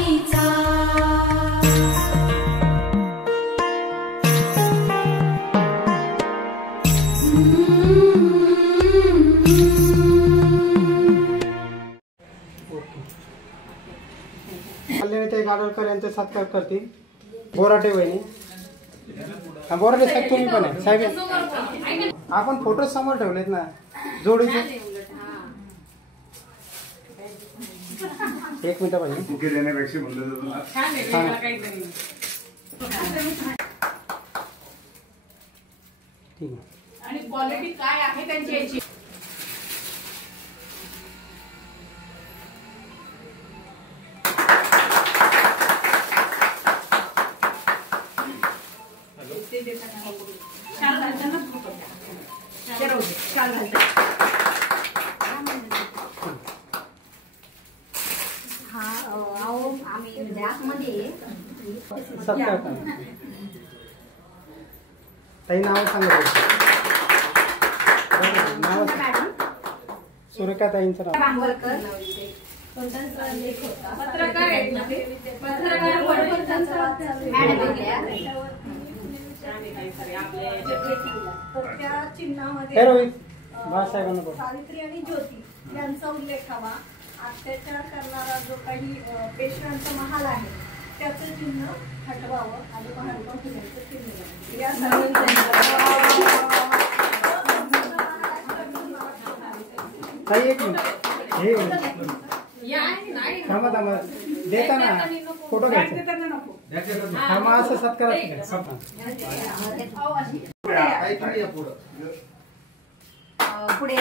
आईचा। कल्याणीताई गाडवकर यांचे सत्कार करतील। बोराटे वहिनी, बोराटे साहेब तुम्ही पण आहे साहेब, आपण फोटो समोर ठेवलेत ना जोडीचे। एक मिनिट पाहिजे बुके देण्यापेक्षा म्हणलं ठीक आहे। आणि क्वालिटी काय आहे त्यांची याची सत्कार ताई नाव सांगा। नाव सुरेखा ताईंचं नाव। पत्रकार आहेत ना ते, पत्रकार त्या चिन्हामध्ये सावित्री आणि ज्योती यांचा उल्लेख हवा। अत्याचार करणारा जो काही पेशव्यांचा महाल आहे त्याचं चिन्ह हटवावं आणि महात्मा फुलेंचं चिन्ह या ताई एक मिनिट हे थांबा थांबा देताना फोटो घ्यायचा थांबा असं सत्कार पुढे